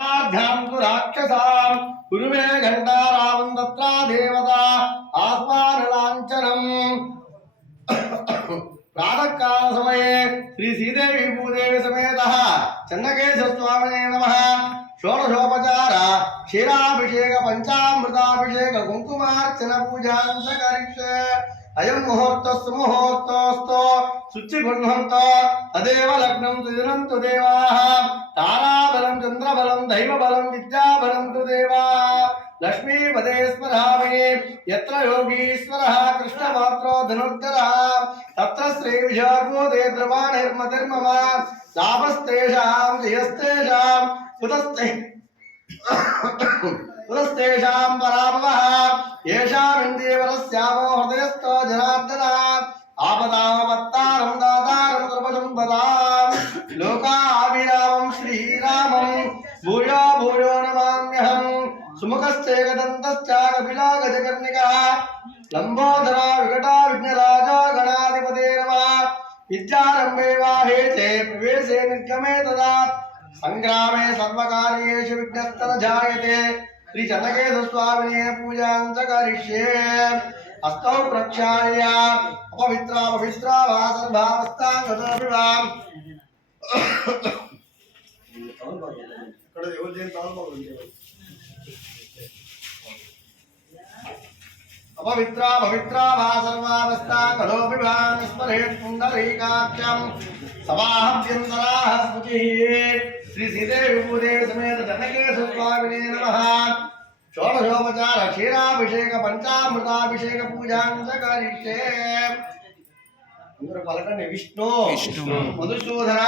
राक्षसां गुरुवे घण्टारावं तत्रा देवता आत्मानलाञ्छनम् प्रातःकाल समये श्री श्रीदेवी भूदेवी समेतः चन्नकेश्वर स्वामिने नमः षोडशोपचार क्षीराभिषेक पंचामृताभिषेक कुंकुमार्चन पूजां च करिष्ये अयं मुहूर्तस्तु मुहूर्तोऽस्तु शुचिगुण्हन्तो तदेव लग्नं सुदिनं तु देवाः ताराबलं चन्द्रबलं दैवबलं विद्याबलं तु देवाः लक्ष्मीपदे स्मरामि यत्र योगीश्वरः कृष्णमात्रो धनुर्धरः तत्र श्रीविशार्भूते द्रवाणिर्मतिर्मम लाभस्तेषां जयस्तेषां पुरस्तेषां पराभवः येषामिन्द्रियवरस्यामो हृदयस्थो जनार्दनः आपदामपत्तारं दातारं सर्वसम्पदां लोकाभिरामं श्रीरामं भूयो भूयो नमाम्यहम् सुमुखश्चैकदन्तश्च कपिलागजकर्णिकः लम्बोदरा विकटा विघ्नराजो गणाधिपते नमः विद्यारम्भे वाहे च प्रवेशे निर्गमे तदा संग्रामे सर्वकार्येषु विघ्नस्तन जायते श्री चन्नकेश्वर स्वामिने पूजां च करिष्ये हस्तौ प्रक्षाल्य अपवित्रा पवित्रा वा सर्वावस्थां गतोऽभिवां अपवित्रा पवित्रा वा सर्वावस्थां गतोऽभिवां स्मरेत् पुण्डरीकाक्षं समाहव्यन्तराः स्मृतिः श्री श्रीदेवी भूदेवी समेत चन्नकेश्वर स्वामिने नमः षोडशोपचार क्षीराभिषेक पंचामृताभिषेक पूजां च करिष्ये विष्णु मधुसूदन